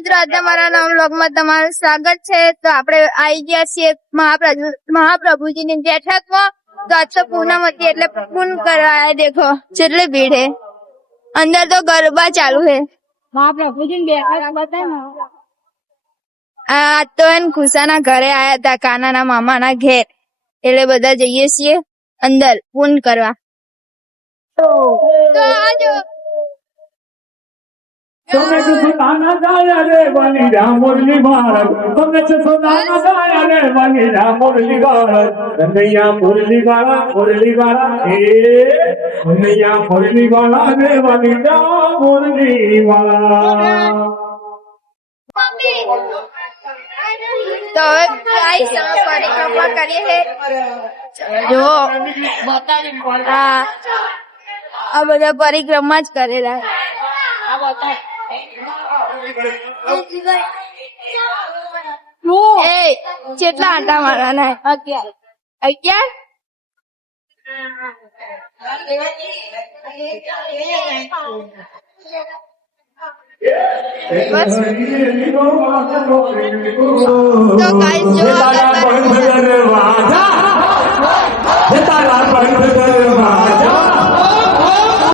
મિત્રો, આજના મારા નવા વ્લોગમાં તમારું સ્વાગત છે। તો આપણે આવી ગયા છીએ મહાપ્રભુજીની બેઠકમાં। તો આજ તો પૂનમ હતી એટલે પૂન કરવા આયા। દેખો કેટલી ભીડ હે, અંદર તો ગરબા ચાલુ હે। મહાપ્રભુજી બેઠક બતાય આજ તો એન ખુશાના ઘરે આયા હતા, કાનાના મામાના ઘેર, એટલે બધા જઈએ છીએ અંદર પૂન કરવા। તો આજો તમે સોનાના દાયા રે વાલી રામ મુરલી બાળક, તમે સોનાના દાયા રે વાલી રામ મુરલી બાળક, કનૈયા મુરલી વાળા હે, કનૈયા મુરલી વાળા રે વાલી રામ મુરલી વાળા। તો હવે ગાઈસ અમે પરિક્રમા કરીએ છે। જો આ બધા પરિક્રમા જ કરેલા। એ કેટલા આંટા મારવાના? 11 બસ। તો ગાઈસ જો